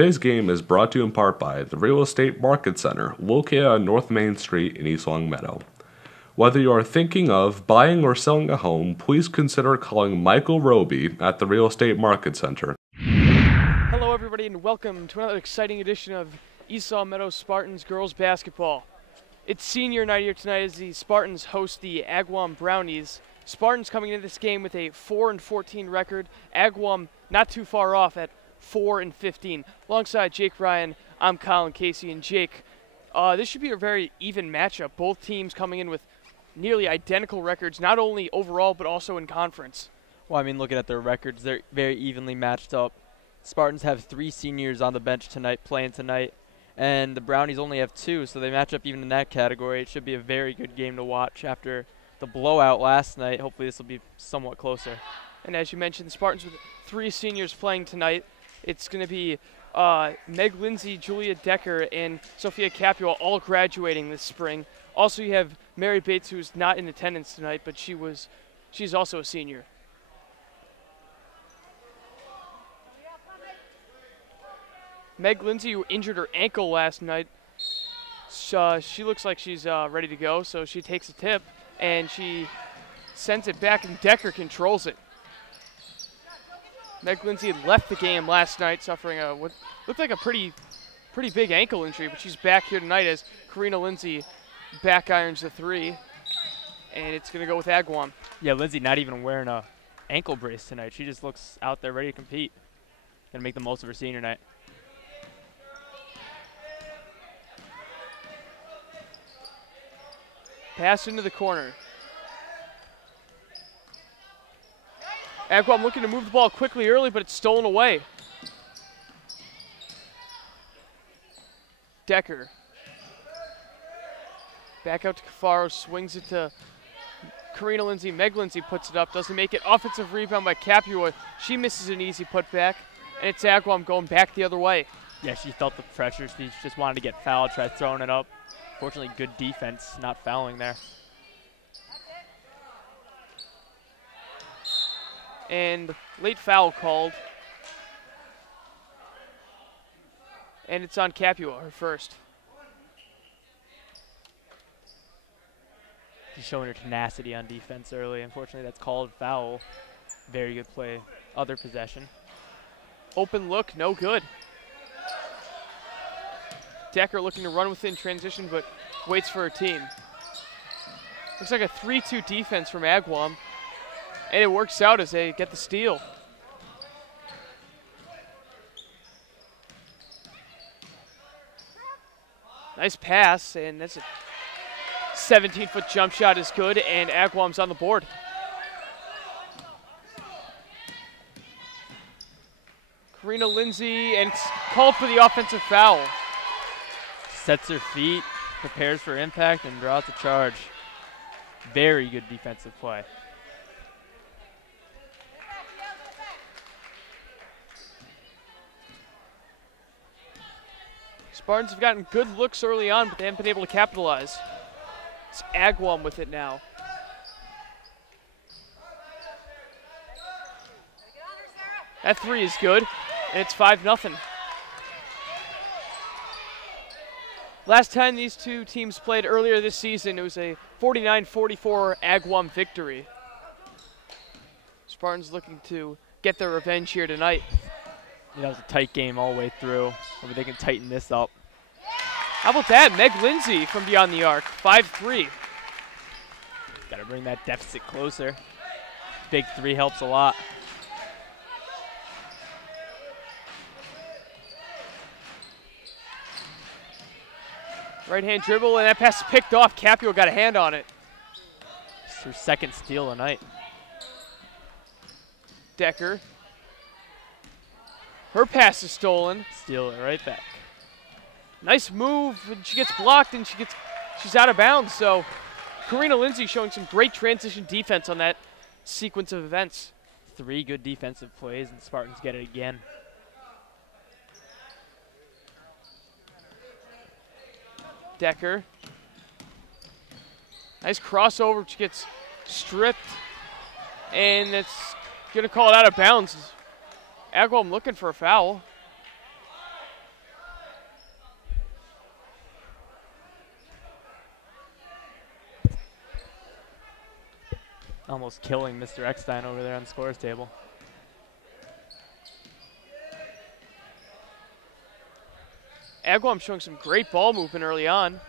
Today's game is brought to you in part by the Real Estate Market Center, located on North Main Street in East Long Meadow. Whether you are thinking of buying or selling a home, please consider calling Michael Roby at the Real Estate Market Center. Hello everybody and welcome to another exciting edition of East Long Meadow Spartans girls basketball. It's senior night here tonight as the Spartans host the Agawam Brownies. Spartans coming into this game with a 4-14 record. Agawam not too far off at 4-15. Alongside Jake Ryan, I'm Colin Casey, and Jake, this should be a very even matchup. Both teams coming in with nearly identical records, not only overall but also in conference. Well, I mean, looking at their records, they're very evenly matched up. Spartans have 3 seniors on the bench playing tonight, and the Brownies only have 2, so they match up even in that category. It should be a very good game to watch after the blowout last night. Hopefully this will be somewhat closer. And as you mentioned, the Spartans with 3 seniors playing tonight. It's going to be Meg Lindsay, Julia Decker, and Sophia Capua all graduating this spring. Also, you have Mary Bates, who's not in attendance tonight, but she's also a senior. Meg Lindsay, who injured her ankle last night, she looks like she's ready to go, so she takes a tip, and she sends it back, and Decker controls it. Meg Lindsay had left the game last night suffering what looked like a pretty big ankle injury, but she's back here tonight as Karina Lindsay back irons the 3, and it's going to go with Agawam. Yeah, Lindsay not even wearing a ankle brace tonight. She just looks out there ready to compete. Going to make the most of her senior night. Pass into the corner. Agawam looking to move the ball quickly early, but it's stolen away. Decker. Back out to Cafaro, swings it to Karina Lindsay. Meg Lindsay puts it up, doesn't make it. Offensive rebound by Capua. She misses an easy putback, and it's Agawam going back the other way. Yeah, she felt the pressure. She just wanted to get fouled, tried throwing it up. Fortunately, good defense, not fouling there. And late foul called. And it's on Capua, her first. She's showing her tenacity on defense early. Unfortunately, that's called foul. Very good play. Other possession. Open look, no good. Decker looking to run within transition, but waits for her team. Looks like a 3-2 defense from Agawam. And it works out as they get the steal. Nice pass, and that's a 17-foot jump shot is good, and Agawam's on the board. Karina Lindsay, and it's called for the offensive foul. Sets her feet, prepares for impact, and draws the charge. Very good defensive play. Spartans have gotten good looks early on, but they haven't been able to capitalize. It's Agawam with it now. That 3 is good, and it's 5-0. Last time these two teams played earlier this season, it was a 49-44 Agawam victory. Spartans looking to get their revenge here tonight. That was a tight game all the way through. Maybe they can tighten this up. How about that? Meg Lindsay from beyond the arc, 5-3. Got to bring that deficit closer. Big 3 helps a lot. Right-hand dribble, and that pass is picked off. Capua got a hand on it. It's her second steal of the night. Decker. Her pass is stolen. Steal it right back. Nice move, and she gets blocked, and she's out of bounds. So Karina Lindsay showing some great transition defense on that sequence of events. 3 good defensive plays, and Spartans get it again. Decker. Nice crossover. She gets stripped, and it's going to call it out of bounds. Agawam looking for a foul. Almost killing Mr. Eckstein over there on the scores table. Agawam showing some great ball movement early on.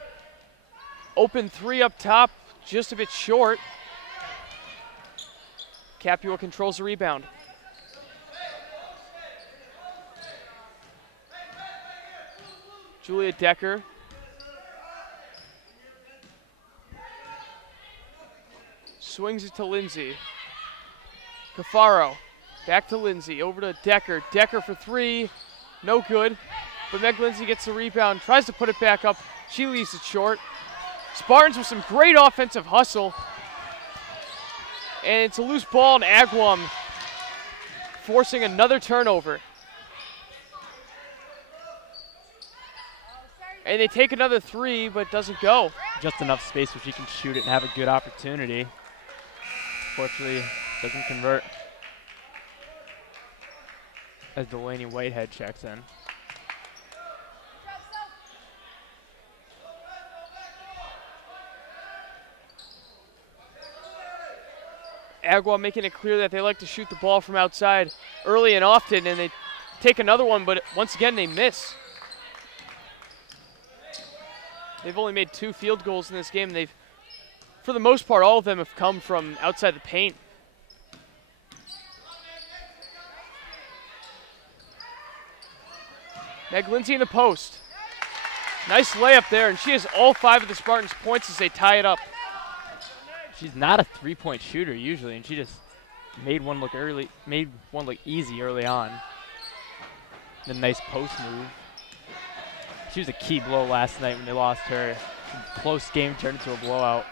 Open three up top, just a bit short. Capua controls the rebound. Julia Decker. Swings it to Lindsay. Cafaro. Back to Lindsay. Over to Decker. Decker for three. No good. But Meg Lindsay gets the rebound. Tries to put it back up. She leaves it short. Spartans with some great offensive hustle. And it's a loose ball, and Agawam forcing another turnover. And they take another three, but it doesn't go. Just enough space where she can shoot it and have a good opportunity. Fortunately, doesn't convert. As Delaney Whitehead checks in. Agawam making it clear that they like to shoot the ball from outside early and often, and they take another one, but once again they miss. They've only made 2 field goals in this game. They've, for the most part, all of them have come from outside the paint. Meg Lindsay in the post. Nice layup there, and she has all 5 of the Spartans' points as they tie it up. She's not a three-point shooter usually, and she just made one look easy early on. The nice post move. She was a key blow last night when they lost her. Close game turned into a blowout.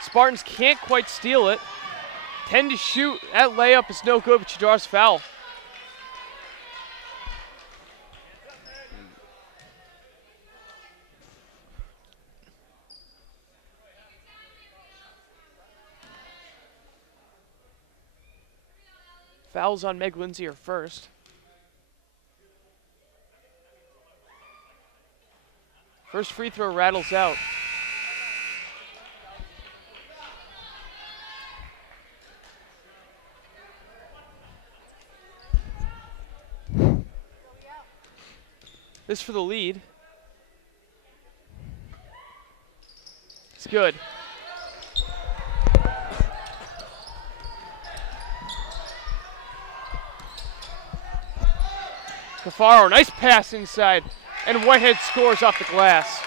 Spartans can't quite steal it. 10 to shoot. That layup is no good, but she draws foul. Fouls on Meg Lindsay are first. First free throw rattles out. This for the lead. It's good. Cafaro, nice pass inside, and Whitehead scores off the glass.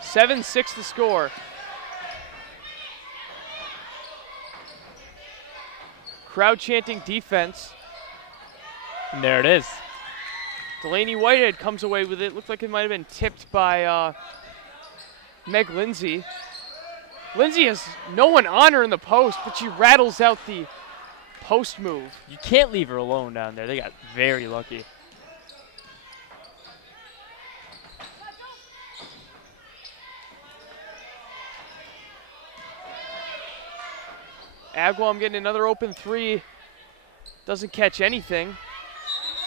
(7-6) the score. Crowd chanting defense. And there it is. Delaney Whitehead comes away with it. Looked like it might have been tipped by Meg Lindsay. Lindsay has no one on her in the post, but she rattles out the post move. You can't leave her alone down there. They got very lucky. Agawam getting another open three. Doesn't catch anything.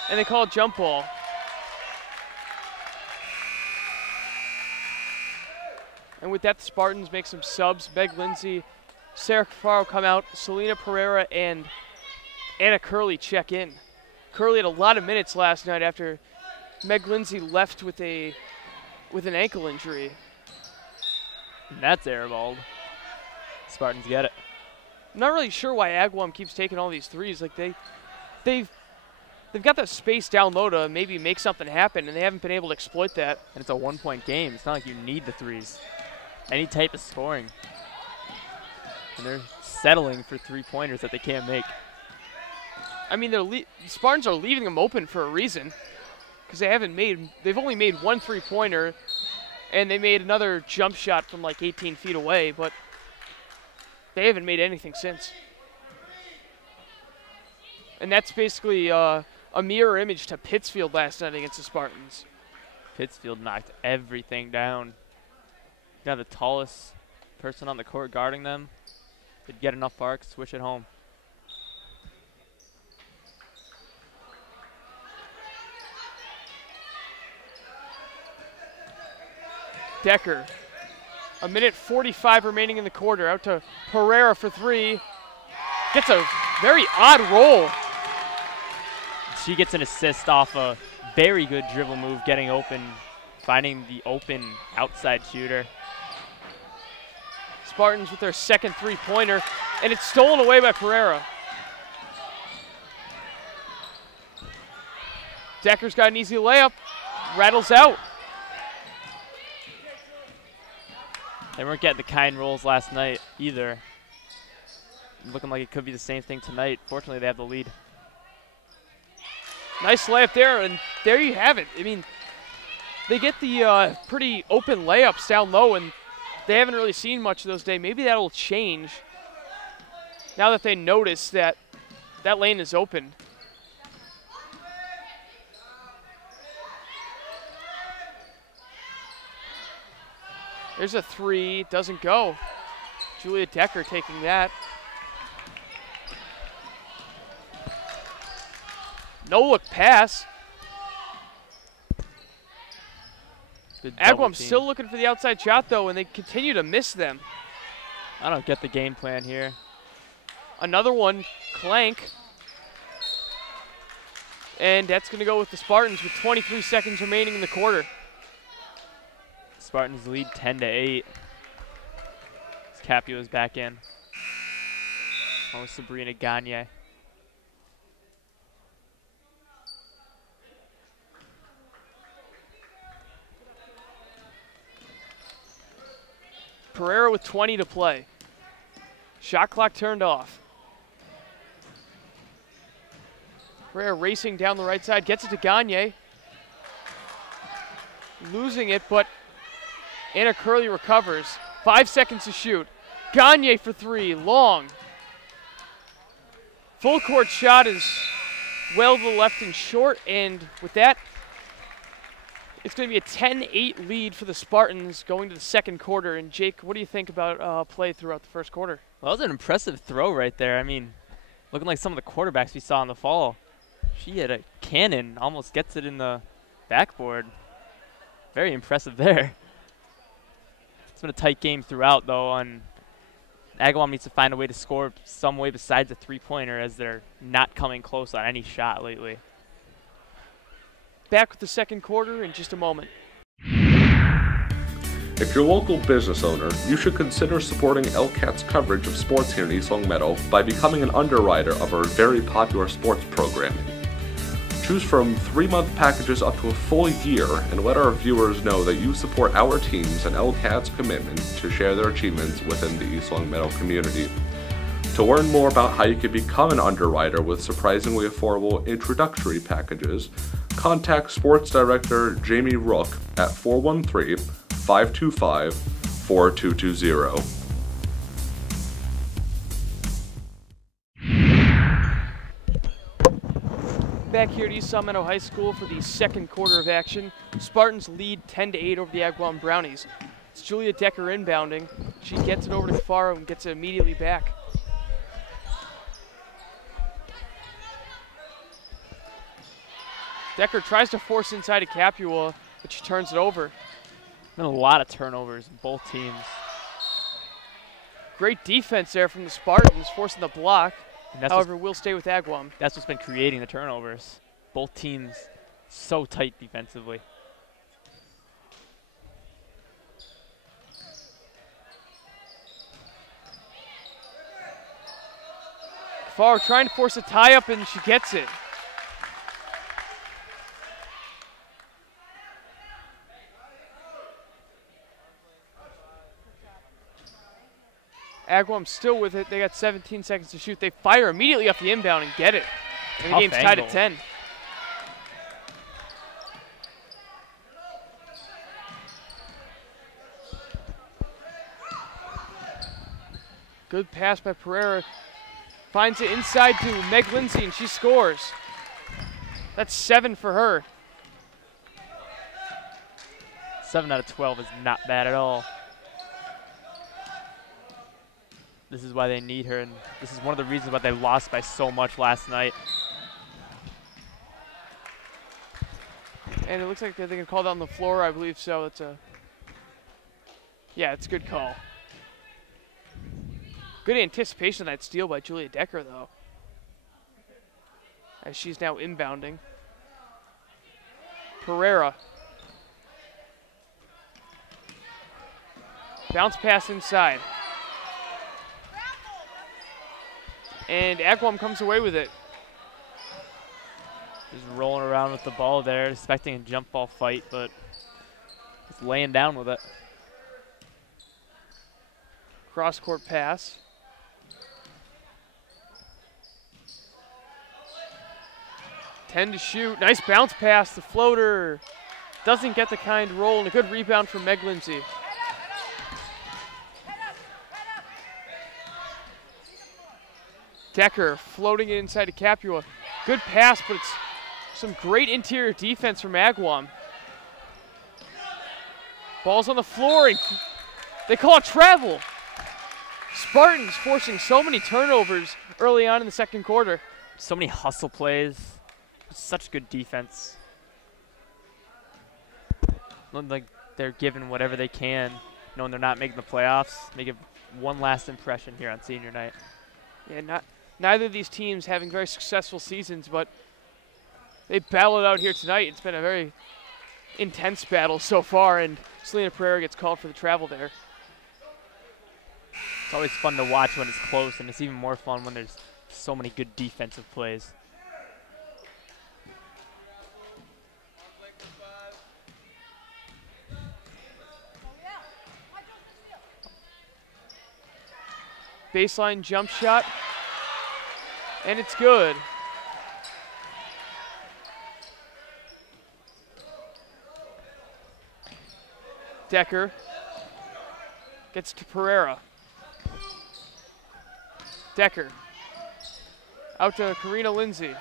And they call it jump ball. And with that, the Spartans make some subs. Meg Lindsay, Sarah Cafaro come out. Selena Pereira and Anna Curley check in. Curley had a lot of minutes last night after Meg Lindsay left with an ankle injury. And that's airballed. Spartans get it. I'm not really sure why Agawam keeps taking all these threes. Like they've got the space down low to maybe make something happen, and they haven't been able to exploit that. And it's a one-point game. It's not like you need the threes. Any type of scoring. And they're settling for three-pointers that they can't make. I mean, the Spartans are leaving them open for a reason, because they've only made one three-pointer, and they made another jump shot from like 18 feet away, but they haven't made anything since. And that's basically a mirror image to Pittsfield last night against the Spartans. Pittsfield knocked everything down. You got the tallest person on the court guarding them. They'd get enough arcs, switch it home. Decker. 1:45 remaining in the quarter. Out to Pereira for three. Gets a very odd roll. She gets an assist off a very good dribble move, getting open, finding the open outside shooter. Spartans with their second three-pointer, and it's stolen away by Pereira. Decker's got an easy layup, rattles out. They weren't getting the kind rolls last night either. Looking like it could be the same thing tonight. Fortunately, they have the lead. Nice layup there, and there you have it. I mean, they get the pretty open layups down low, and they haven't really seen much of those today. Maybe that'll change now that they notice that that lane is open. There's a three, doesn't go. Julia Decker taking that. No look pass. Agawam still looking for the outside shot though, and they continue to miss them. I don't get the game plan here. Another one, Clank. And that's going to go with the Spartans with 23 seconds remaining in the quarter. Spartans lead 10-8. Capua's back in. Oh, Sabrina Gagne. Pereira with 20 to play. Shot clock turned off. Pereira racing down the right side, gets it to Gagne. Losing it, but Anna Curley recovers. 5 seconds to shoot. Gagne for three, long. Full court shot is well to the left and short, and with that, it's going to be a 10-8 lead for the Spartans going to the second quarter. And Jake, what do you think about play throughout the first quarter? Well, that was an impressive throw right there. I mean, looking like some of the quarterbacks we saw in the fall. She had a cannon, almost gets it in the backboard. Very impressive there. It's been a tight game throughout, though, and Agawam needs to find a way to score some way besides a three-pointer, as they're not coming close on any shot lately. Back with the second quarter in just a moment. If you're a local business owner, you should consider supporting LCAT's coverage of sports here in East Long Meadow by becoming an underwriter of our very popular sports programming. Choose from 3-month packages up to a full year and let our viewers know that you support our teams and LCAT's commitment to share their achievements within the East Long Meadow community. To learn more about how you can become an underwriter with surprisingly affordable introductory packages, contact Sports Director Jamie Rook at 413-525-4220. Back here at East Meadow High School for the second quarter of action. Spartans lead 10-8 over the Agawam Brownies. It's Julia Decker inbounding. She gets it over to Faro and gets it immediately back. Decker tries to force inside of Capua, but she turns it over. Been a lot of turnovers in both teams. Great defense there from the Spartans, forcing the block. However, we'll stay with Agawam. That's what's been creating the turnovers. Both teams so tight defensively. Faro trying to force a tie-up, and she gets it. Agawam still with it. They got 17 seconds to shoot. They fire immediately off the inbound and get it. And the game's tied at 10. Good pass by Pereira. Finds it inside to Meg Lindsay, and she scores. That's 7 for her. 7 out of 12 is not bad at all. This is why they need her, and this is one of the reasons why they lost by so much last night. And it looks like they can call down the floor, I believe so. It's a Yeah, it's a good call. Good anticipation of that steal by Julia Decker, though, as she's now inbounding. Pereira. Bounce pass inside. And Agawam comes away with it. Just rolling around with the ball there, expecting a jump ball fight, but just laying down with it. Cross-court pass. Ten to shoot. Nice bounce pass. The floater doesn't get the kind roll, and a good rebound from Meg Lindsay. Decker floating it inside to Capua. Good pass, but it's some great interior defense from Agawam. Ball's on the floor, and they call it travel. Spartans forcing so many turnovers early on in the second quarter. So many hustle plays. Such good defense. Look like they're giving whatever they can, knowing they're not making the playoffs. Make one last impression here on senior night. Yeah, neither of these teams having very successful seasons, but they battled out here tonight. It's been a very intense battle so far, and Selena Pereira gets called for the travel there. It's always fun to watch when it's close, and it's even more fun when there's so many good defensive plays. Baseline jump shot, and it's good. Decker gets to Pereira. Decker out to Karina Lindsay.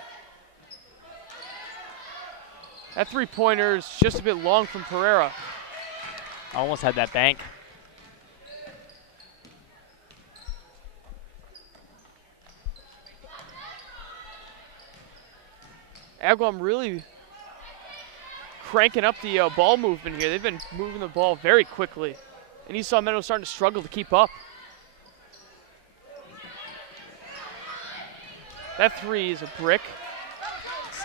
That three-pointer is just a bit long from Pereira. Almost had that bank. Agawam really cranking up the ball movement here. They've been moving the ball very quickly. And Esau Meadow starting to struggle to keep up. That three is a brick.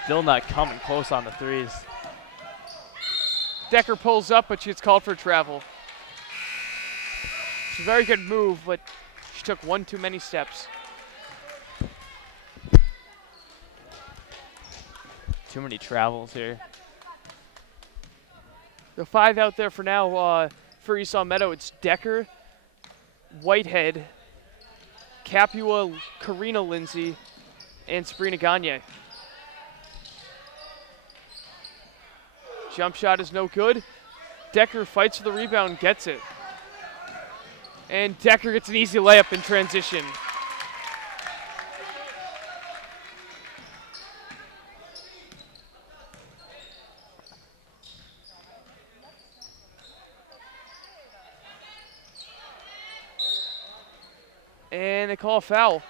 Still not coming close on the threes. Decker pulls up, but she gets called for travel. It's a very good move, but she took one too many steps. Too many travels here. The five out there for now for Esau Meadow. It's Decker, Whitehead, Capua, Karina Lindsay, and Sabrina Gagne. Jump shot is no good. Decker fights for the rebound, gets it. And Decker gets an easy layup in transition. And they call a foul.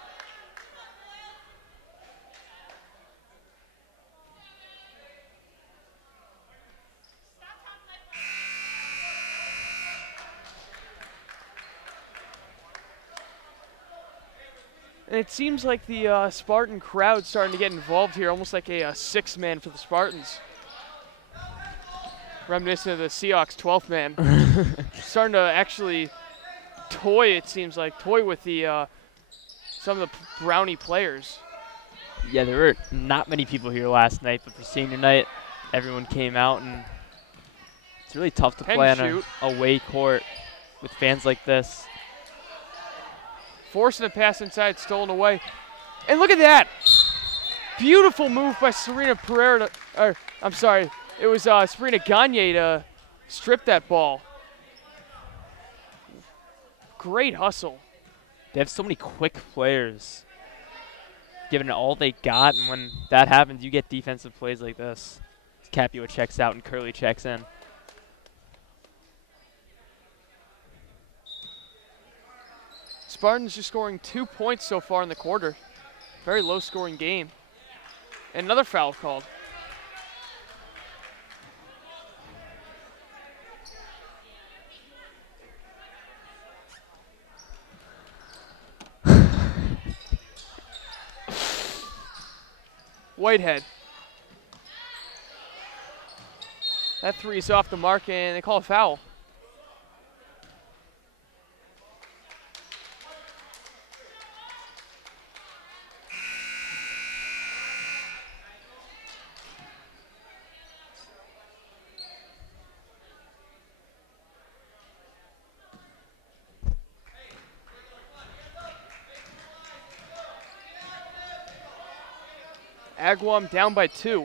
And it seems like the Spartan crowd's starting to get involved here, almost like a six-man for the Spartans. Reminiscent of the Seahawks 12th man. Starting to actually toy with the some of the Brownie players. Yeah, there were not many people here last night, but for senior night, everyone came out, and it's really tough to play on an away court with fans like this. Forcing a pass inside, stolen away. And look at that! Beautiful move by Serena Pereira, it was Sabrina Gagne to strip that ball. Great hustle. They have so many quick players, giving it all they got, and when that happens, you get defensive plays like this. Capua checks out and Curley checks in. Spartans just scoring 2 points so far in the quarter. Very low scoring game. And another foul called. Whitehead. That three is off the mark, and they call a foul. Agawam down by 2.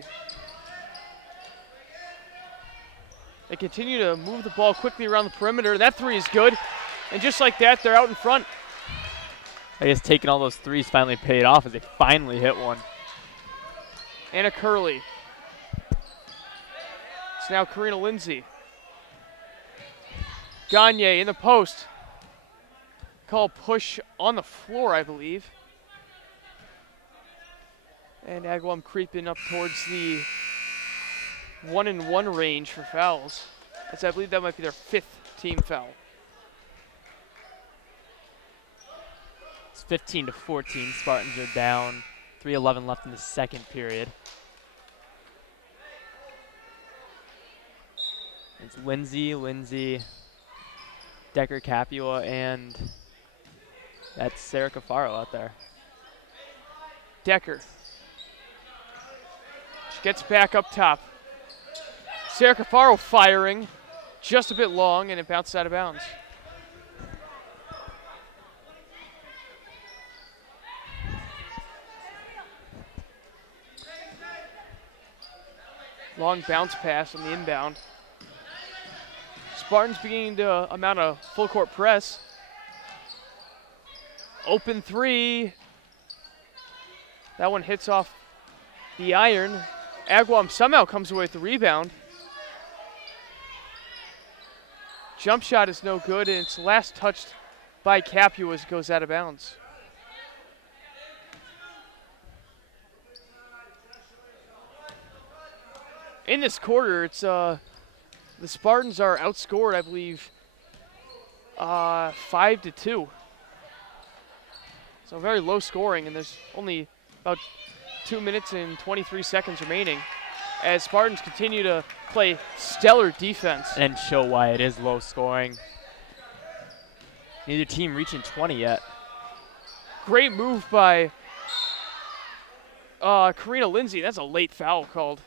They continue to move the ball quickly around the perimeter. That three is good. And just like that, they're out in front. I guess taking all those threes finally paid off as they finally hit one. Anna Curley. It's now Karina Lindsay. Gagne in the post. Call push on the floor, I believe. And Agawam creeping up towards the 1-and-1 range for fouls, as I believe that might be their 5th team foul. It's 15-14. Spartans are down. 3:11 left in the second period. It's Lindsay, Decker Capua, and that's Sarah Cafaro out there. Decker. She gets back up top. Sarah Cafaro firing, just a bit long, and it bounced out of bounds. Long bounce pass on the inbound. Spartans beginning to amount a full court press. Open three. That one hits off the iron. Agawam somehow comes away with the rebound. Jump shot is no good, and it's last touched by Capua as it goes out of bounds. In this quarter, it's the Spartans are outscored, I believe, 5-2. So very low scoring, and there's only about 2 minutes and 23 seconds remaining as Spartans continue to play stellar defense. And show why it is low scoring. Neither team reaching 20 yet. Great move by Karina Lindsay. That's a late foul called.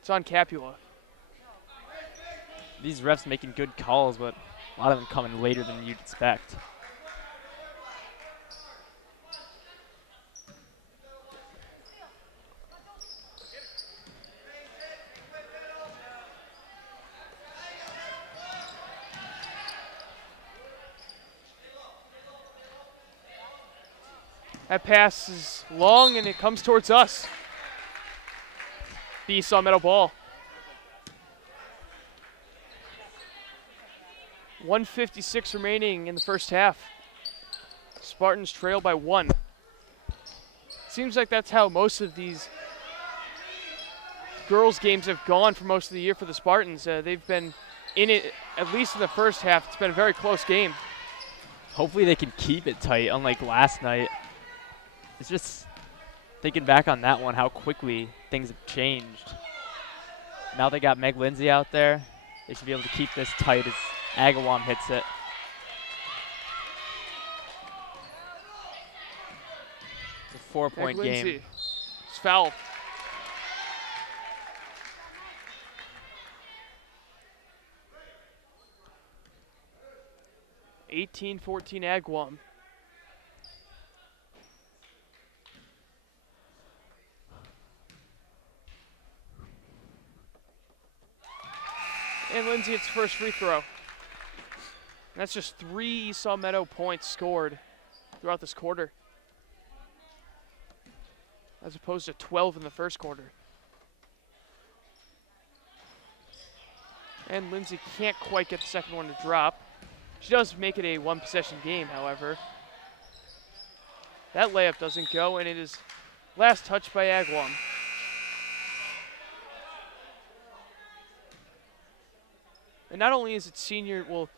It's on Capua. These refs making good calls, but a lot of them coming later than you'd expect. That pass is long, and it comes towards us. The East Meadow ball. 1:56 remaining in the first half. Spartans trail by 1. Seems like that's how most of these girls' games have gone for most of the year for the Spartans. They've been in it, at least in the first half. It's been a very close game. Hopefully they can keep it tight, unlike last night. It's just thinking back on that one, how quickly things have changed. Now they got Meg Lindsay out there. They should be able to keep this tight as Agawam hits it. It's a 4-point game. It's foul. (18-14) Agawam. And Lindsay hits the first free throw. And that's just 3 Esau Meadow points scored throughout this quarter, as opposed to 12 in the first quarter. And Lindsay can't quite get the second one to drop. She does make it a 1-possession game, however. That layup doesn't go, and it is last touched by Agawam. And not only is it senior, well,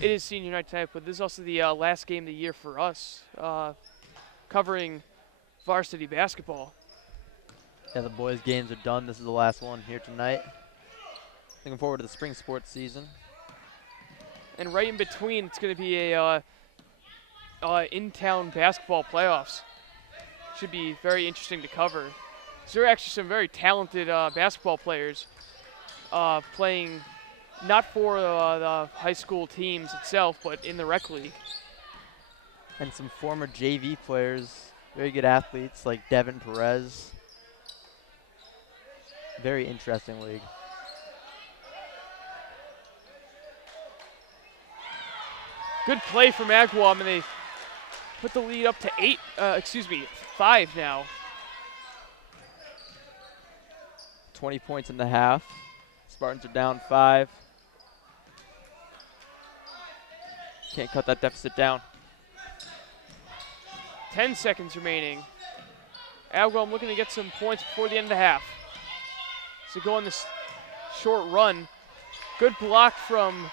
it is senior night tonight, but this is also the last game of the year for us. covering varsity basketball. Yeah, the boys' games are done. This is the last one here tonight. Looking forward to the spring sports season. And right in between, it's going to be a in-town basketball playoffs. Should be very interesting to cover. So there are actually some very talented basketball players playing not for the high school teams itself, but in the rec league. And some former JV players, very good athletes like Devin Perez. Very interesting league. Good play from Agawam, and they put the lead up to 5 now. 20 points in the half. Spartans are down 5. Can't cut that deficit down. 10 seconds remaining. Agawam looking to get some points before the end of the half. So go on this short run. Good block from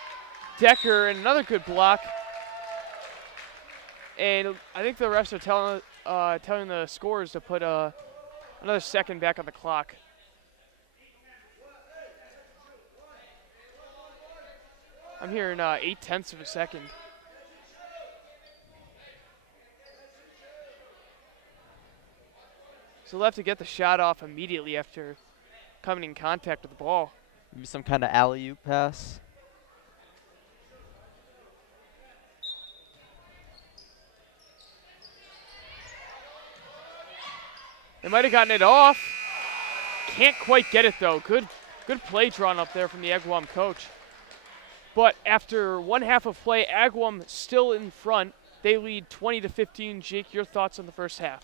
Decker, and another good block. And I think the refs are telling the scorers to put another second back on the clock. I'm hearing 0.8 of a second. So they'll have to get the shot off immediately after coming in contact with the ball. Maybe some kind of alley-oop pass. They might have gotten it off. Can't quite get it though. Good play drawn up there from the Agawam coach. But after one half of play, Agawam still in front. They lead 20-15. Jake, your thoughts on the first half?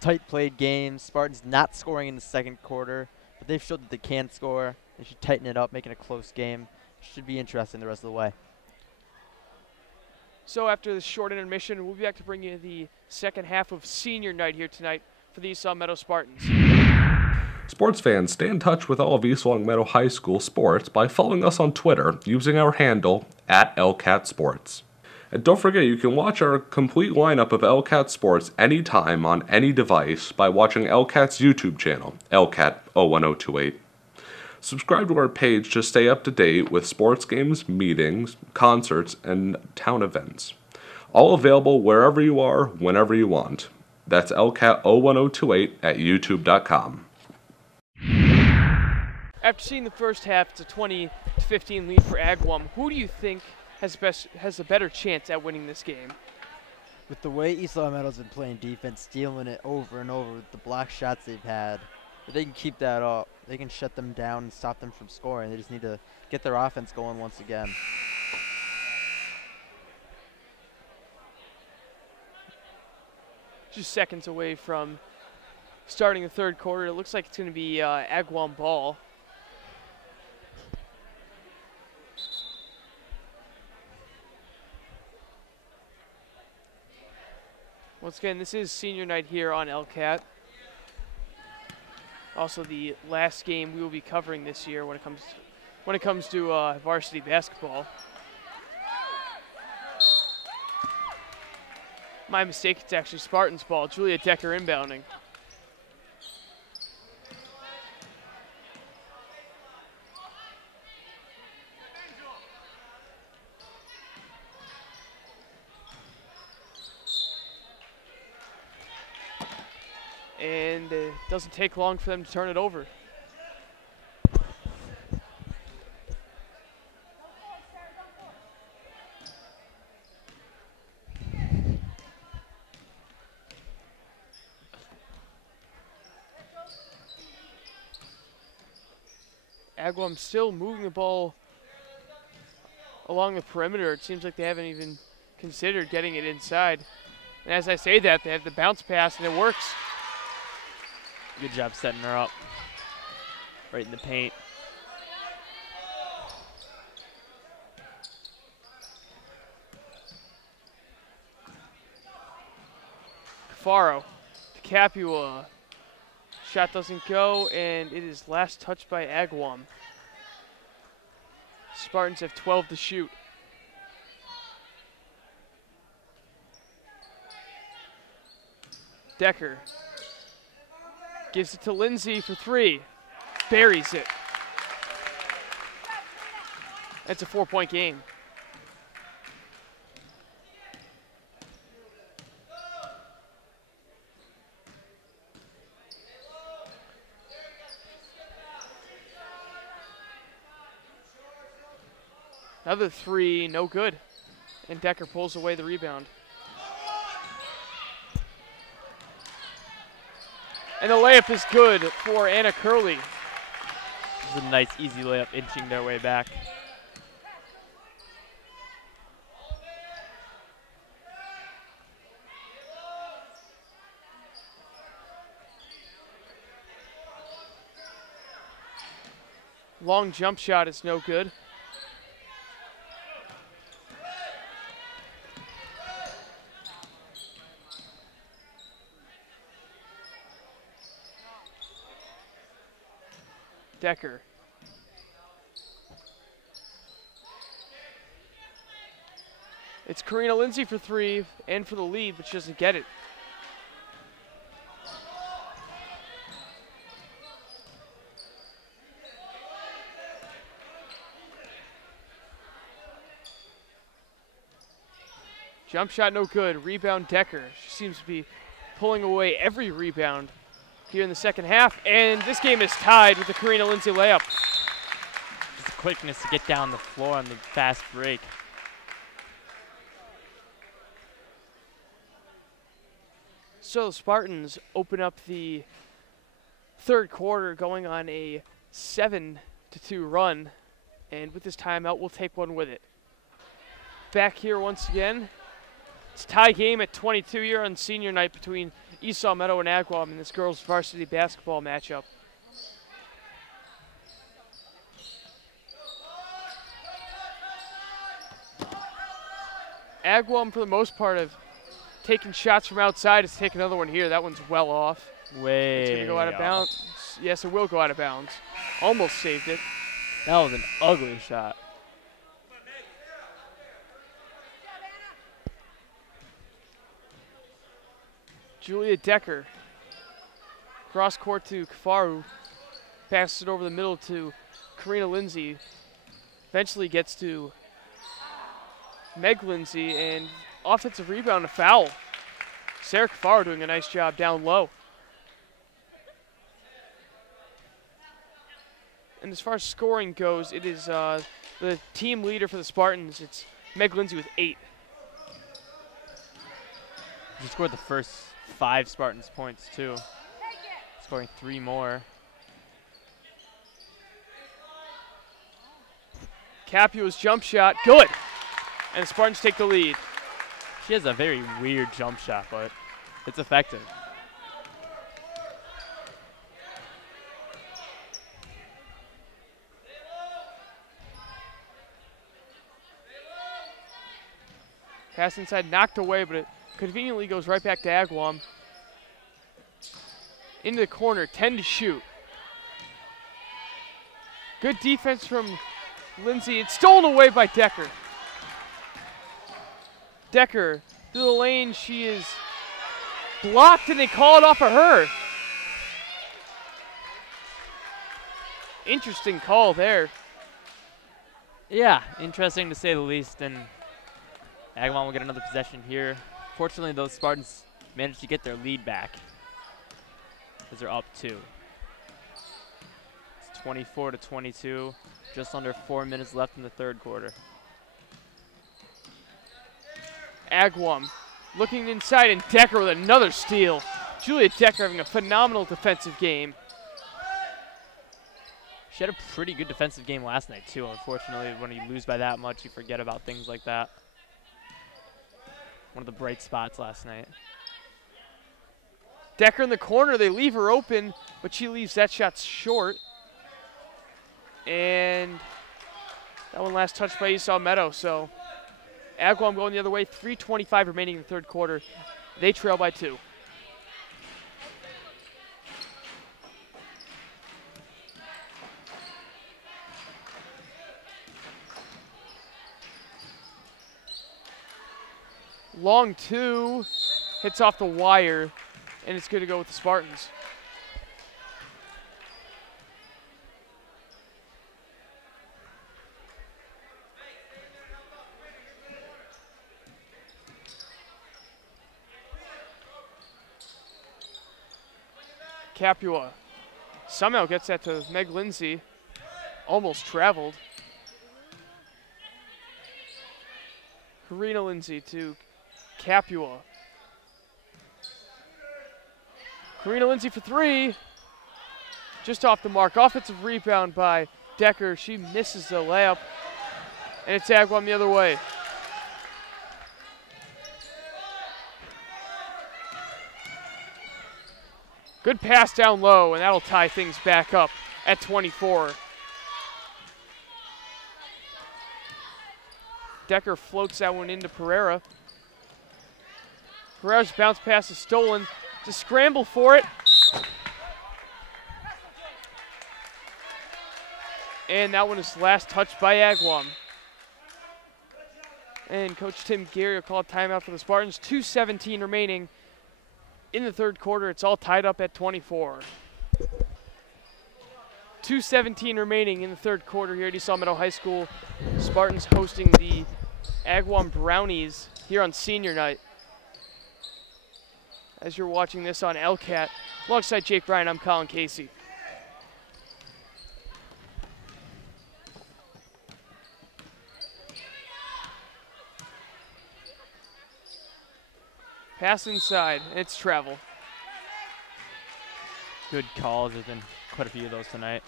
Tight played game. Spartans not scoring in the second quarter, but they've showed that they can score. They should tighten it up, making a close game. Should be interesting the rest of the way. So after this short intermission, we'll be back to bring you the second half of senior night here tonight for the East Meadow Spartans. Sports fans, stay in touch with all of East Meadow High School sports by following us on Twitter using our handle @LCatSports. And don't forget, you can watch our complete lineup of LCat Sports anytime on any device by watching LCat's YouTube channel, LCat01028. Subscribe to our page to stay up to date with sports games, meetings, concerts, and town events. All available wherever you are, whenever you want. That's LCat01028 at youtube.com. After seeing the first half, it's a 20-15 lead for Agawam. Who do you think has a better chance at winning this game? With the way East Meadow's been playing defense, stealing it over and over with the block shots they've had, if they can keep that up, they can shut them down and stop them from scoring. They just need to get their offense going once again. Just seconds away from starting the third quarter. It looks like it's going to be Agawam ball. Once again, this is senior night here on LCat. Also, the last game we will be covering this year when it comes to varsity basketball. My mistake, it's actually Spartans ball. Julia Decker inbounding. And it doesn't take long for them to turn it over. Agawam still moving the ball along the perimeter. It seems like they haven't even considered getting it inside. And as I say that, they have the bounce pass, and it works. Good job setting her up. Right in the paint. Cafaro to Capua. Shot doesn't go, and it is last touched by Agawam. Spartans have 12 to shoot. Decker gives it to Lindsay for 3. Buries it. That's a 4-point game. Another 3, no good. And Decker pulls away the rebound. And the layup is good for Anna Curley. This is a nice, easy layup, inching their way back. Long jump shot is no good. Decker. It's Karina Lindsay for 3 and for the lead, but she doesn't get it. Jump shot no good. Rebound Decker. She seems to be pulling away every rebound here in the second half, and this game is tied with the Karina Lindsay layup. Just the quickness to get down the floor on the fast break. So the Spartans open up the third quarter going on a 7-2 run, and with this timeout, we'll take one with it. Back here once again. It's a tie game at 22 here on senior night between Esau Meadow and Agawam in this girls' varsity basketball matchup. Agawam, for the most part, have taken shots from outside. It's taken another one here. That one's well off. Way It's going to go out of bounds. Yes, it will go out of bounds. Almost saved it. That was an ugly shot. Julia Decker, cross court to Kafaru, passes it over the middle to Karina Lindsay, eventually gets to Meg Lindsay, and offensive rebound, a foul. Sarah Kafaru doing a nice job down low. And as far as scoring goes, it is the team leader for the Spartans. It's Meg Lindsay with 8. She scored the first 5 Spartans points too. Scoring 3 more. Capua's jump shot, good. And the Spartans take the lead. She has a very weird jump shot, but it's effective. Pass inside, knocked away, but it conveniently goes right back to Agawam. Into the corner, 10 to shoot. Good defense from Lindsay. It's stolen away by Decker. Decker through the lane. She is blocked, and they call it off of her. Interesting call there. Yeah, interesting to say the least, and Agawam will get another possession here. Fortunately, those Spartans managed to get their lead back as they're up 2. It's 24-22, just under 4 minutes left in the third quarter. Agawam looking inside, and Decker with another steal. Julia Decker having a phenomenal defensive game. She had a pretty good defensive game last night, too. Unfortunately, when you lose by that much, you forget about things like that. One of the bright spots last night. Decker in the corner, they leave her open, but she leaves that shot short. And that one last touched by Esau Meadow, so Agawam going the other way, 3:25 remaining in the third quarter. They trail by 2. Long 2, hits off the wire, and it's going to go with the Spartans. Capua somehow gets that to Meg Lindsay. Almost traveled. Karina Lindsay to Capua. Karina Lindsay for three. Just off the mark. Offensive rebound by Decker. She misses the layup. And it's Agawam the other way. Good pass down low, and that'll tie things back up at 24. Decker floats that one into Pereira. Pereira's bounce pass is stolen. It's a scramble for it. And that one is last touched by Agawam. And Coach Tim Gary will call a timeout for the Spartans. 2:17 remaining in the third quarter. It's all tied up at 24. 2:17 remaining in the third quarter here at East Meadow High School. Spartans hosting the Agawam Brownies here on senior night. As you're watching this on LCAT, alongside Jake Bryan, I'm Colin Casey. Pass inside, it's travel. Good calls. There's been quite a few of those tonight.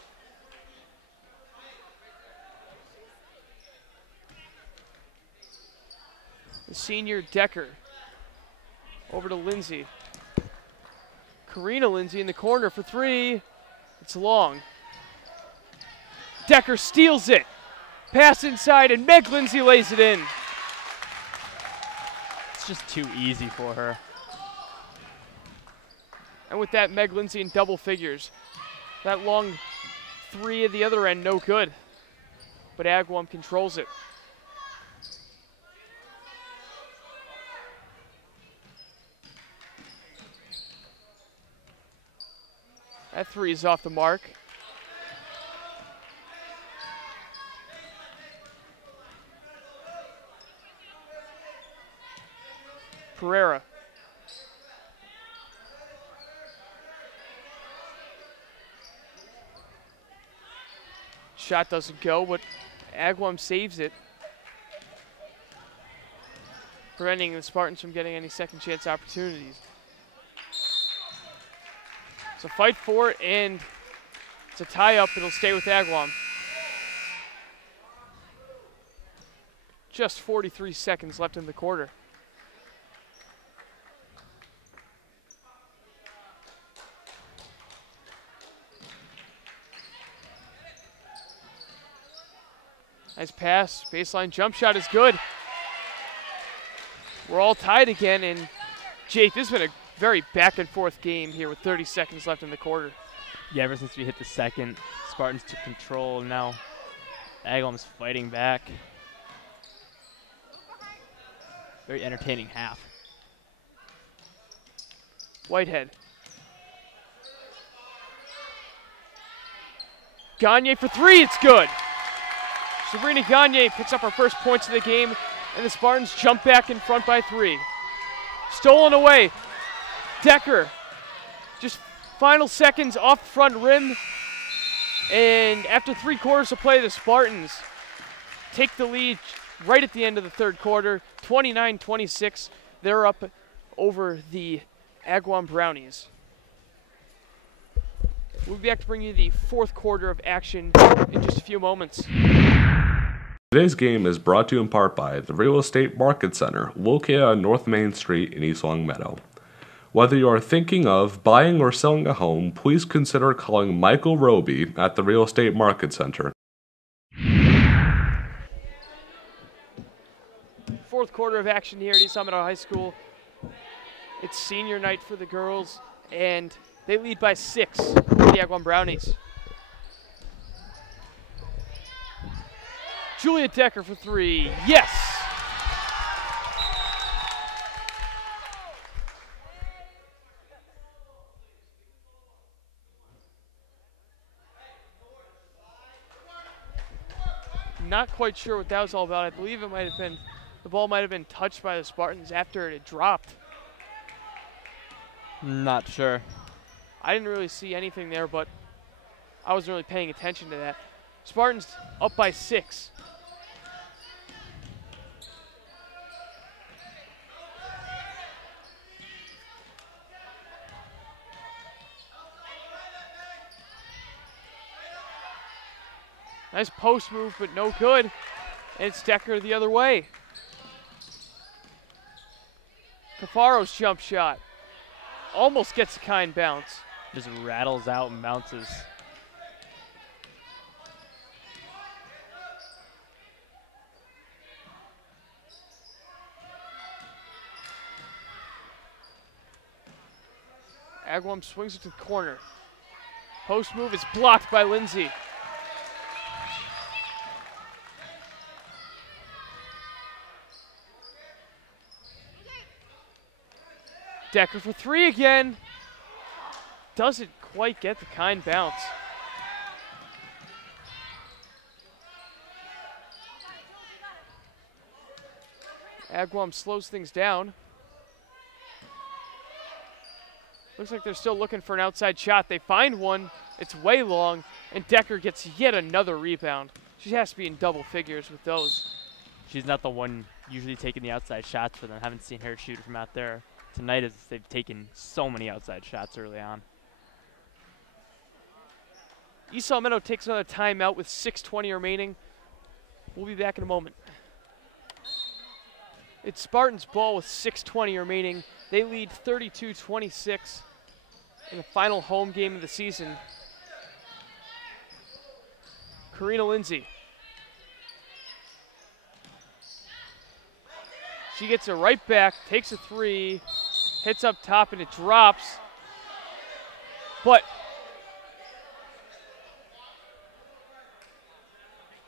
The senior Decker over to Lindsay. Karina Lindsay in the corner for three. It's long. Decker steals it. Pass inside, and Meg Lindsay lays it in. It's just too easy for her. And with that, Meg Lindsay in double figures. That long three at the other end, no good. But Agawam controls it. That three is off the mark. Pereira. Shot doesn't go, but Agawam saves it, preventing the Spartans from getting any second chance opportunities. It's a fight for it, and it's a tie-up. It'll stay with Agawam. Just 43 seconds left in the quarter. Nice pass, baseline jump shot is good. We're all tied again, and Jake, this has been a very back and forth game here with 30 seconds left in the quarter. Yeah, ever since we hit the second, Spartans took control, and now Agawam's fighting back. Very entertaining half. Whitehead. Gagne for three, it's good. Sabrina Gagne picks up her first points of the game, and the Spartans jump back in front by three. Stolen away. Decker, just final seconds off the front rim, and after 3 quarters of play, the Spartans take the lead right at the end of the third quarter, 29-26. They're up over the Agawam Brownies. We'll be back to bring you the fourth quarter of action in just a few moments. Today's game is brought to you in part by the Real Estate Market Center, located on North Main Street in East Longmeadow. Whether you are thinking of buying or selling a home, please consider calling Michael Roby at the Real Estate Market Center. Fourth quarter of action here at East Meadow High School. It's senior night for the girls, and they lead by 6 over the Agawam Brownies. Julia Decker for three. Yes! not quite sure what that was all about. I believe it might have been, the ball might have been touched by the Spartans after it had dropped. Not sure. I didn't really see anything there, but I wasn't really paying attention to that. Spartans up by 6. Nice post move, but no good. And it's Decker the other way. Cafaro's jump shot almost gets a kind bounce. Just rattles out and bounces. Agawam swings it to the corner. Post move is blocked by Lindsay. Decker for 3 again. Doesn't quite get the kind bounce. Agawam slows things down. Looks like they're still looking for an outside shot. They find one. It's way long, and Decker gets yet another rebound. She has to be in double figures with those. She's not the one usually taking the outside shots for them. Haven't seen her shoot from out there. Tonight is they've taken so many outside shots early on. Esau Meadow takes another timeout with 6:20 remaining. We'll be back in a moment. It's Spartans ball with 6:20 remaining. They lead 32-26 in the final home game of the season. Karina Lindsay. She gets it right back, takes a 3, hits up top, and it drops. But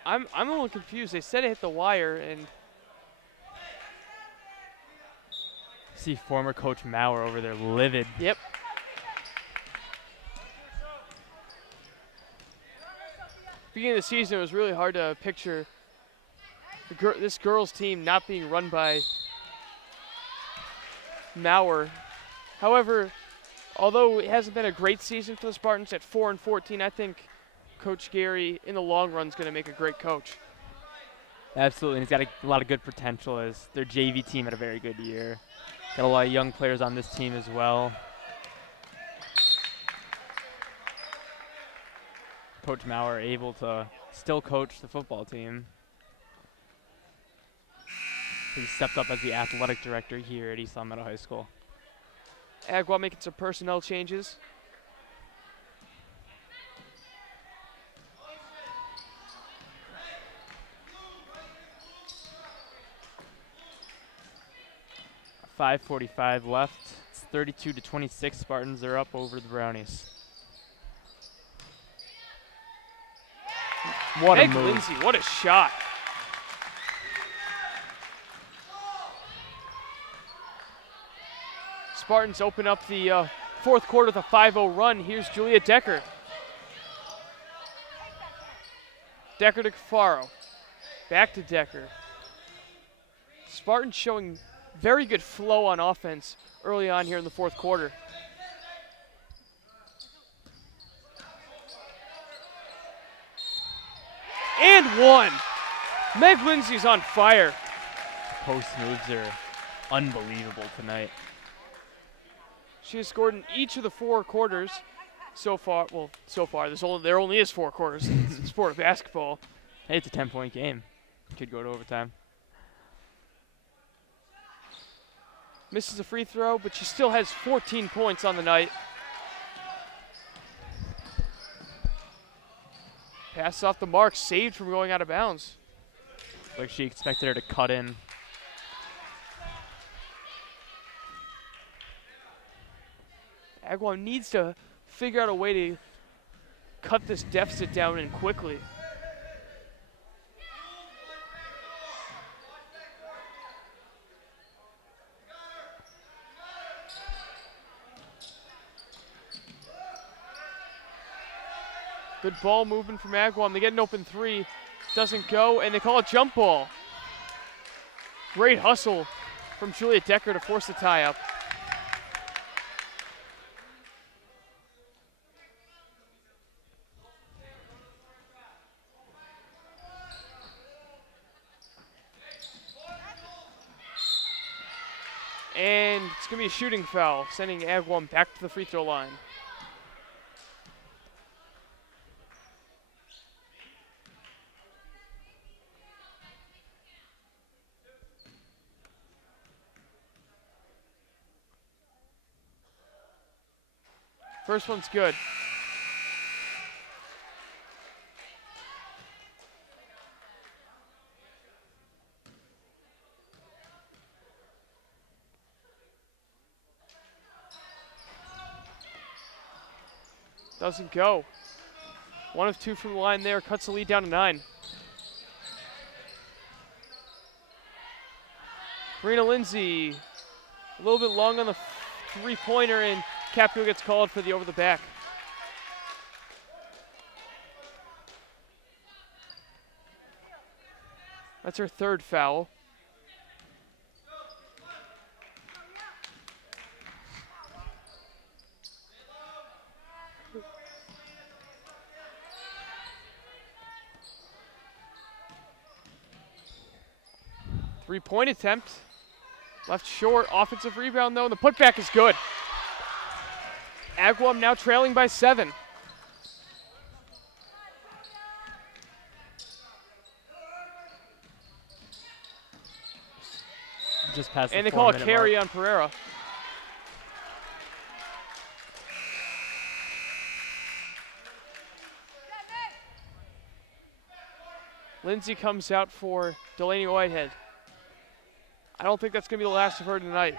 I'm a little confused. They said it hit the wire, and See former coach Maurer over there livid. yep. Beginning of the season, it was really hard to picture this girls' team not being run by Maurer. However, although it hasn't been a great season for the Spartans at 4-14, I think Coach Gary, in the long run, is going to make a great coach. Absolutely, and he's got a lot of good potential as their JV team had a very good year. Got a lot of young players on this team as well. Coach Maurer able to still coach the football team. He stepped up as the athletic director here at East Long Meadow High School. Agawam making some personnel changes. .5:45 left. It's 32-26. Spartans are up over the Brownies. What a Meg move. Lindsay, what a shot. Spartans open up the fourth quarter with a 5-0 run. Here's Julia Decker. Decker to Cafaro. Back to Decker. Spartans showing very good flow on offense early on here in the fourth quarter. And one. Meg Lindsay's on fire. Post moves are unbelievable tonight. She has scored in each of the 4 quarters so far. Well, so far. There only is 4 quarters in the sport of basketball. Hey, it's a 10-point game. Could go to overtime. Misses a free throw, but she still has 14 points on the night. Pass off the mark, saved from going out of bounds. Like she expected her to cut in. Agawam needs to figure out a way to cut this deficit down and quickly. Good ball movement from Agawam. They get an open 3. Doesn't go, and they call a jump ball. Great hustle from Julia Decker to force the tie-up. And it's going to be a shooting foul, sending Agawam back to the free throw line. First one's good. Doesn't go. 1 of 2 from the line there, cuts the lead down to 9. Karina Lindsay, a little bit long on the three-pointer, and Capco gets called for the over the back. That's her 3rd foul. Three-point attempt. Left short, offensive rebound though, and the putback is good. Agawam now trailing by 7. Just past and the they call a 4-minute carry mark. on Pereira. Lindsay comes out for Delaney Whitehead. I don't think that's going to be the last of her tonight.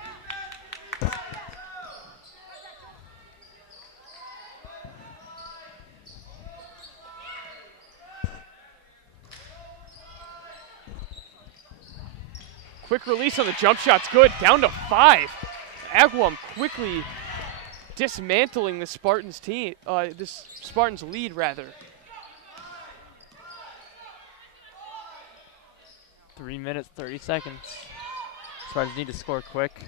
Quick release on the jump shot's good, down to 5. Agawam quickly dismantling the Spartans team, this Spartans lead rather. 3 minutes, 30 seconds. Spartans need to score quick.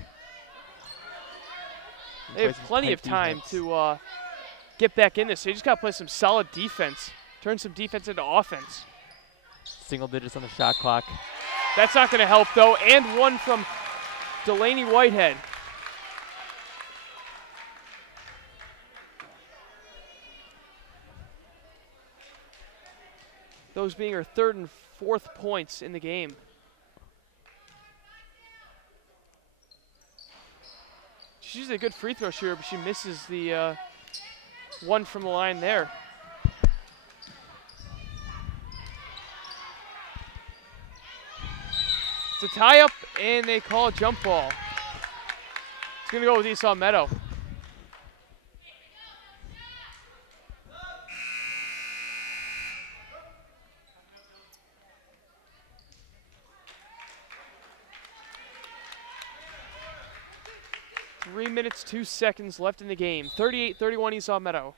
They have plenty of time to get back in this. They just got to play some solid defense, turn some defense into offense. Single digits on the shot clock. That's not going to help, though, and 1 from Delaney Whitehead. Those being her 3rd and 4th points in the game. She's usually a good free throw shooter, but she misses the 1 from the line there. It's a tie-up, and they call a jump ball. It's going to go with Esau Meadow. Three minutes, 2 seconds left in the game. 38-31 Esau Meadow.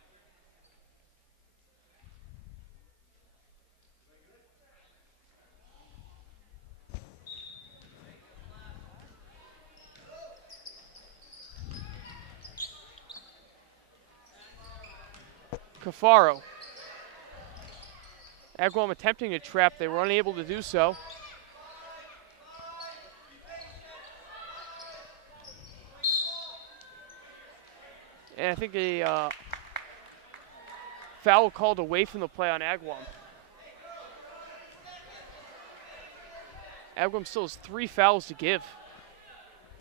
Cafaro. Agawam attempting to trap. They were unable to do so. And I think a foul called away from the play on Agawam. Agawam still has 3 fouls to give.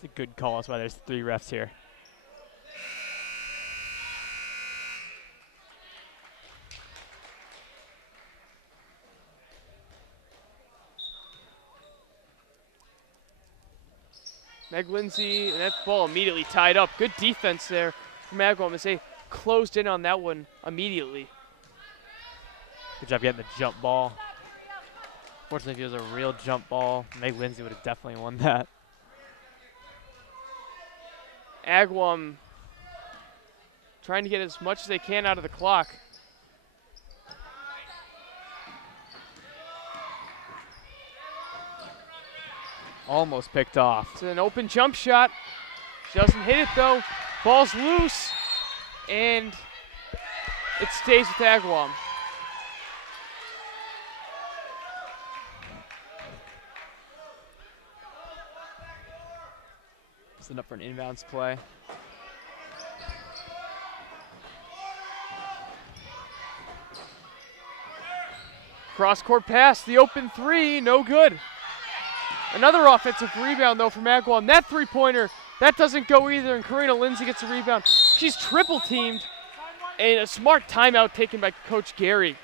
It's a good call. That's why there's 3 refs here. Meg Lindsay, and that ball immediately tied up. Good defense there from Agawam as they closed in on that one immediately. Good job getting the jump ball. Fortunately, if it was a real jump ball, Meg Lindsay would have definitely won that. Agawam trying to get as much as they can out of the clock. Almost picked off. It's an open jump shot. She doesn't hit it though. Ball's loose, and it stays with Agawam. Setting up for an inbounds play. Cross-court pass, the open three, no good. Another offensive rebound, though, from Agawam. That three-pointer, that doesn't go either, and Karina Lindsay gets a rebound. She's triple-teamed, and a smart timeout taken by Coach Gary.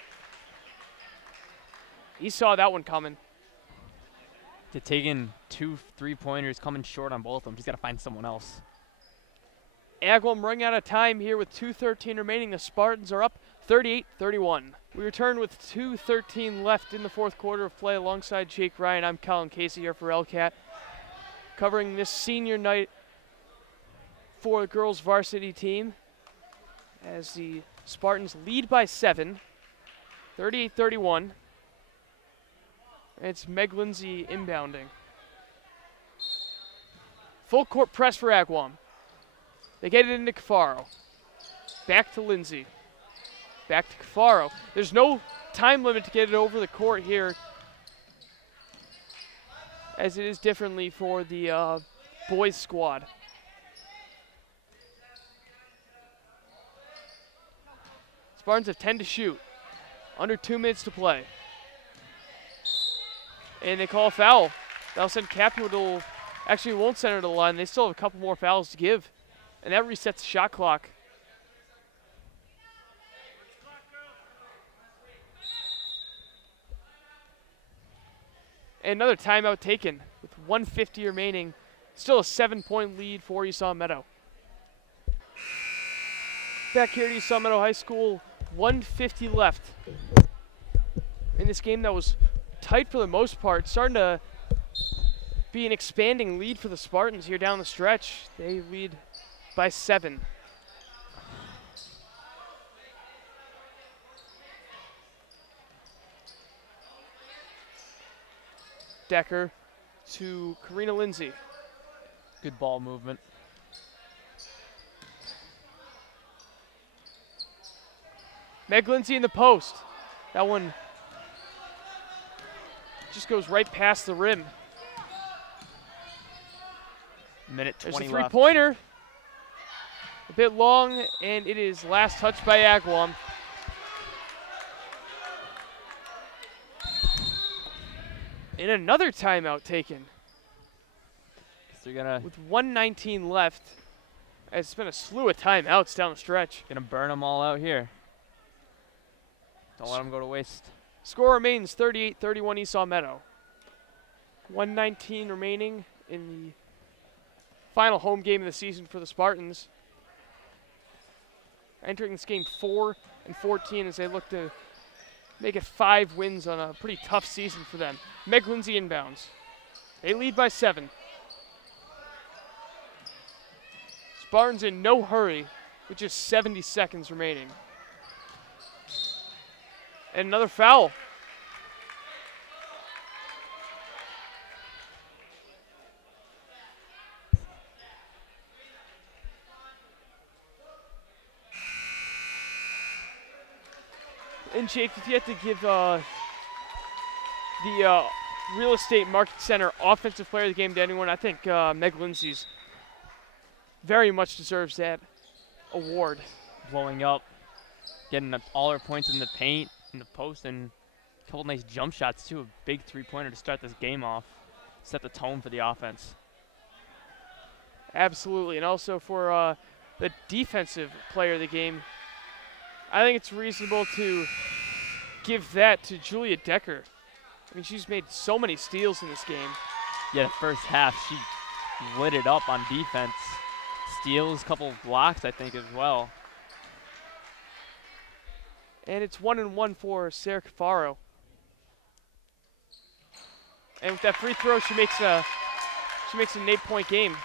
He saw that one coming. To take in 2 3-pointers, coming short on both of them. She's got to find someone else. Agawam running out of time here with 2:13 remaining. The Spartans are up 38-31. We return with 2:13 left in the fourth quarter of play alongside Jake Ryan. I'm Colin Casey here for LCAT, covering this senior night for the girls varsity team as the Spartans lead by 7, 38-31. It's Meg Lindsay inbounding. Full court press for Agawam. They get it into Cafaro. Back to Lindsay. Back to Cafaro. There's no time limit to get it over the court here, as it is differently for the boys squad. Spartans have 10 to shoot. Under 2 minutes to play. And they call a foul. That'll send Capital, actually won't send her to the line. They still have a couple more fouls to give. And that resets the shot clock. And another timeout taken with 1:50 remaining. Still a 7-point lead for Esau Meadow. Back here at Esau Meadow High School, 1:50 left in this game that was tight for the most part. Starting to be an expanding lead for the Spartans here down the stretch. They lead by 7. Decker to Karina Lindsay. Good ball movement. Meg Lindsay in the post. That one just goes right past the rim. Minute 20 There's a left. three-pointer. A bit long, and it is last touched by Agawam. And another timeout taken. They're gonna With 1:19 left. It's been a slew of timeouts down the stretch. burn them all out here. Don't let them go to waste. Score remains 38-31 Esau Meadow. 1:19 remaining in the final home game of the season for the Spartans. Entering this game 4-14 as they look to make it 5 wins on a pretty tough season for them. Meg Lindsay inbounds. They lead by 7. Spartans in no hurry with just 70 seconds remaining. And another foul. And Jake, if you had to give the Real Estate Market Center Offensive Player of the Game to anyone, I think Meg Lindsay's very much deserves that award. Blowing up, getting all her points in the paint, in the post, and a couple nice jump shots too. A big 3-pointer to start this game off. Set the tone for the offense. Absolutely, and also for the defensive player of the game, I think it's reasonable to give that to Julia Decker. I mean, she's made so many steals in this game. Yeah, the first half, she lit it up on defense. Steals, couple of blocks, I think, as well. And it's 1-1 for Sarah Cafaro. And with that free throw, she makes an 8-point game.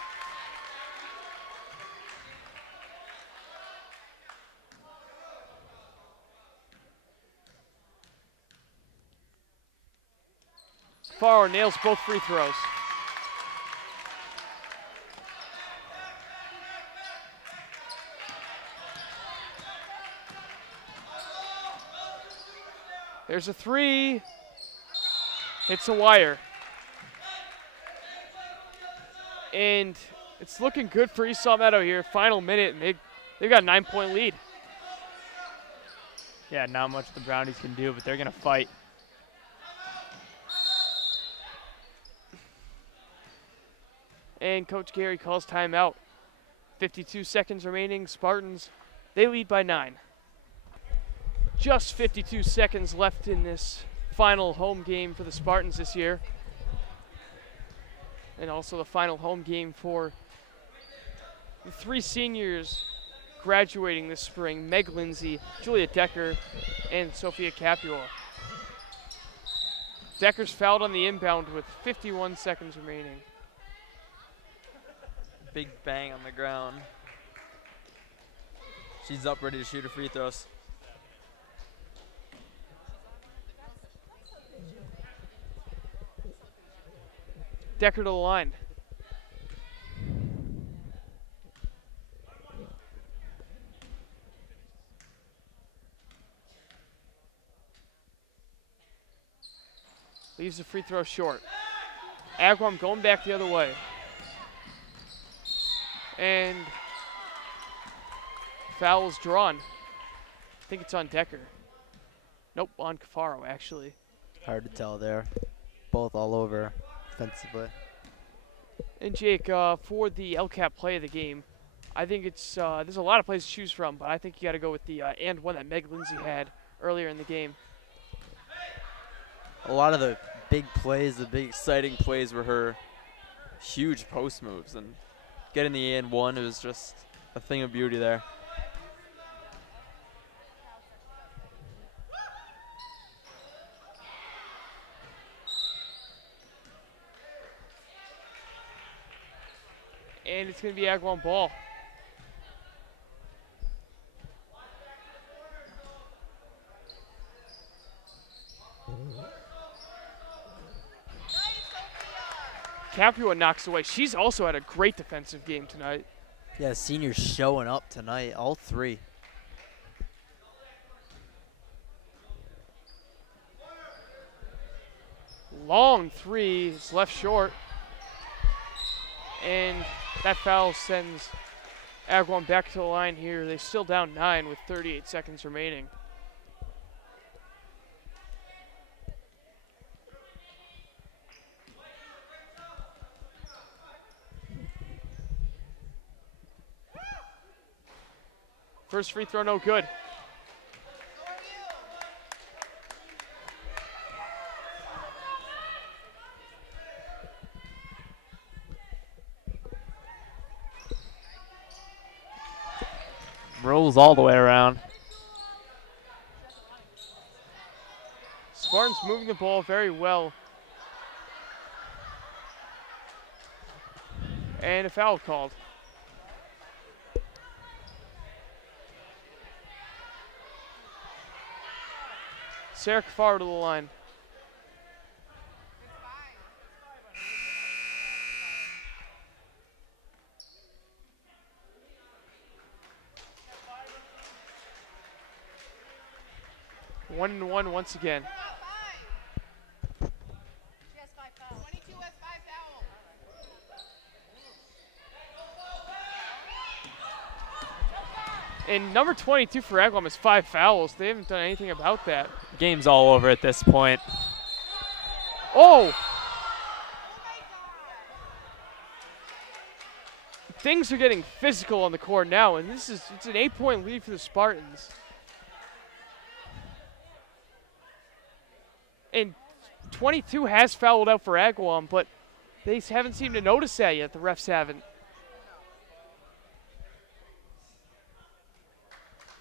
Cafaro nails both free throws. There's a three. Hits a wire. And it's looking good for East Saw Meadow here. Final minute, and they've got a 9-point lead. Yeah, not much the Brownies can do, but they're going to fight. And Coach Gary calls timeout. 52 seconds remaining. Spartans, they lead by 9. Just 52 seconds left in this final home game for the Spartans this year. And also the final home game for the 3 seniors graduating this spring: Meg Lindsay, Julia Decker, and Sophia Capua. Decker's fouled on the inbound with 51 seconds remaining. Big bang on the ground. She's up ready to shoot her free throws. Decker to the line. Leaves the free throw short. Agawam going back the other way. And foul's drawn. I think it's on Decker. Nope, on Cafaro, actually. Hard to tell there. Both all over defensively. And Jake, for the LCAP play of the game, I think it's there's a lot of plays to choose from, but I think you got to go with the and one that Meg Lindsay had earlier in the game. A lot of the big plays, the big exciting plays were her huge post moves, and getting the and one, it was just a thing of beauty there. And it's going to be Agawam ball. Capua knocks away. She's also had a great defensive game tonight. Yeah, seniors showing up tonight, all 3. Long three is left short. And that foul sends Agawam back to the line here. They're still down 9 with 38 seconds remaining. First free throw, no good. Rolls all the way around. Spartans moving the ball very well. And a foul called. Sarah Cafaro to the line. One and one once again. And number 22 for Agawam is 5 fouls. They haven't done anything about that. Game's all over at this point. Oh! Things are getting physical on the court now, and it's an 8-point lead for the Spartans. And 22 has fouled out for Agawam, but they haven't seemed to notice that yet. The refs haven't.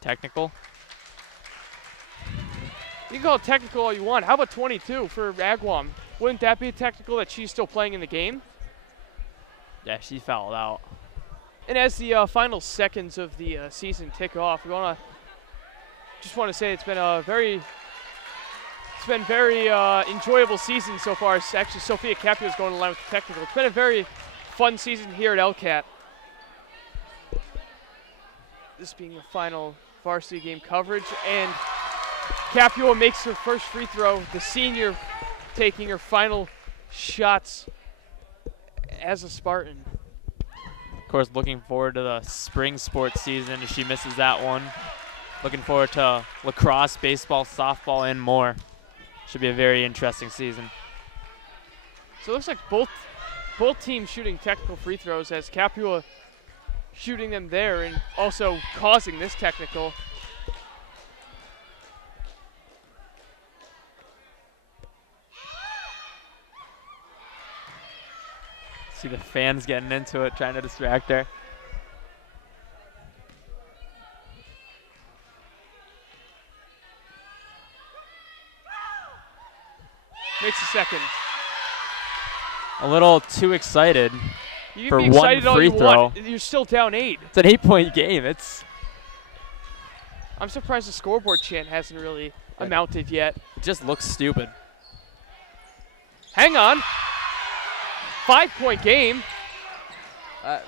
Technical. You can call it technical all you want. How about 22 for Agawam? Wouldn't that be a technical that she's still playing in the game? Yeah, she fouled out. And as the final seconds of the season tick off, we just want to say it's been a very enjoyable season so far. Actually, Sophia Capua is going to line with the technical. It's been a very fun season here at LCAT. This being the final varsity game coverage, and Capua makes her first free throw. The senior taking her final shots as a Spartan. Of course, looking forward to the spring sports season if she misses that one. Looking forward to lacrosse, baseball, softball, and more. Should be a very interesting season. So it looks like both teams shooting technical free throws, as Capua shooting them there and also causing this technical. See the fans getting into it, trying to distract her. Makes a second. A little too excited You for can be excited one all free you throw. want. You're still down 8. It's an 8-point game. I'm surprised the scoreboard chant hasn't really amounted yet. It just looks stupid. Hang on. 5-point game.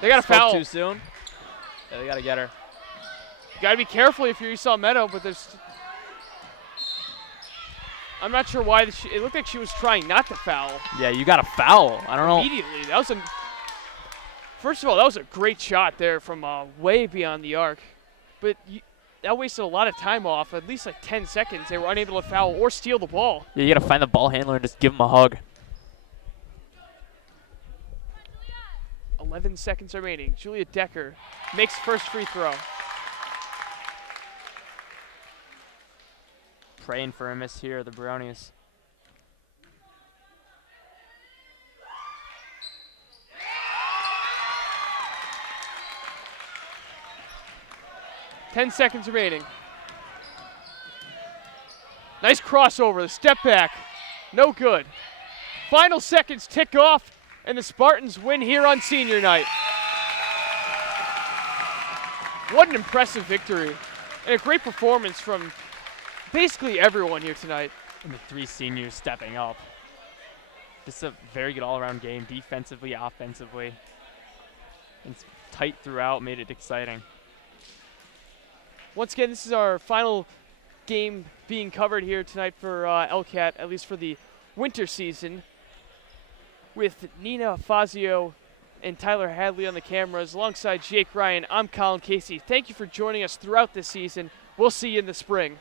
They got a Spoke foul. too soon. Yeah, they got to get her. You got to be careful if you're Esau Meadow, but there's. I'm not sure why. It looked like she was trying not to foul. Yeah, you got a foul. I don't know. Immediately. That was first of all, that was a great shot there from way beyond the arc. But that wasted a lot of time off, at least like 10 seconds. They were unable to foul or steal the ball. Yeah, you got to find the ball handler and just give him a hug. 11 seconds remaining. Julia Decker makes first free throw. Praying for a miss here, the Brownies. Ten seconds remaining. Nice crossover, the step back. No good. Final seconds tick off, and the Spartans win here on senior night. What an impressive victory, and a great performance from basically everyone here tonight. And the 3 seniors stepping up. Just a very good all-around game, defensively, offensively. It's tight throughout, made it exciting. Once again, this is our final game being covered here tonight for LCAT, at least for the winter season, with Nina Fazio and Tyler Hadley on the cameras. Alongside Jake Ryan, I'm Colin Casey. Thank you for joining us throughout this season. We'll see you in the spring.